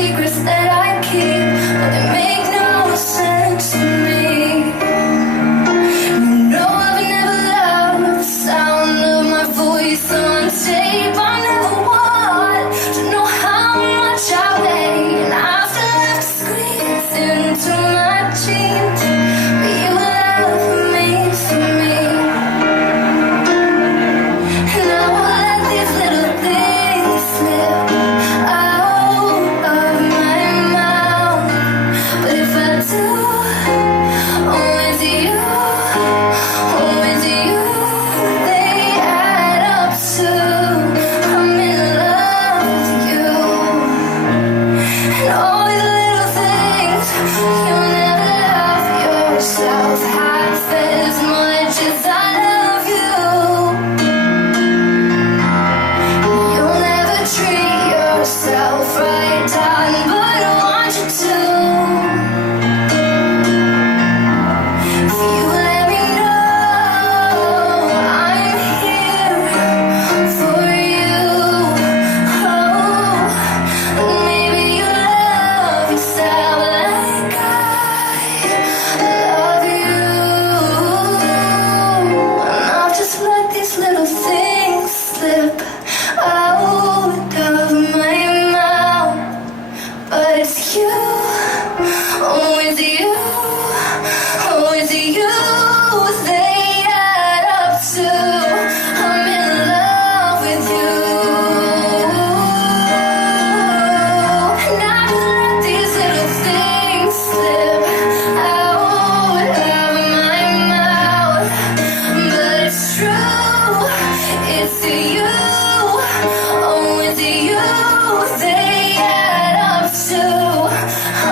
secrets that I keep, but they make no sense to me. You know I've never loved the sound of my voice on tape. I never want to know how much I weigh, and I've left squeeze into my jeans, but you love me for me. And I will let these little things slip out of my mouth, but if I do, with you, they add up to I'm in love with you. And all these little things, you'll never love yourself half as much as I love you. You'll never treat yourself right, darling, but I want you to. If you let me know I'm here for you, oh, maybe you love yourself like I love you. And I'll just let these little things slip out of my mouth, but it's you, with you, they add up to I'm in love with you. And I just let these little things slip out of my mouth, but it's true, it's you, with you, they add up to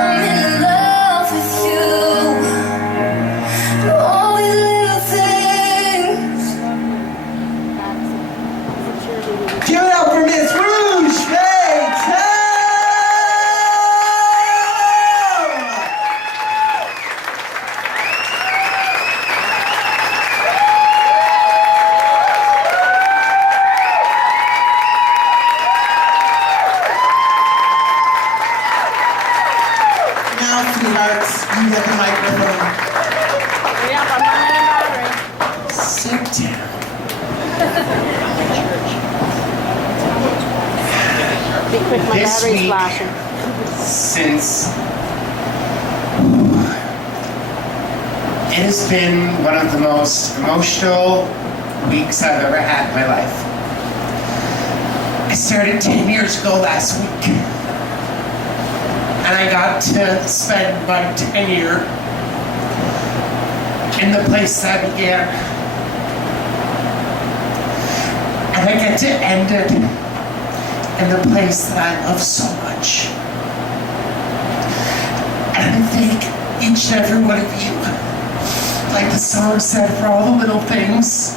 I'm in love with you. All these little things. Give it up for Miss Rouge Maytime! Now, sweethearts, you get the microphone. Yeah, I'm running out of battery. Sit down. Be quick, my This battery's week- flashing. Since it has been one of the most emotional weeks I've ever had in my life. I started 10 years ago last week, and I got to spend my tenure in the place I began, and I get to end it in the place that I love so much. And I thank each and every one of you, like the song said, for all the little things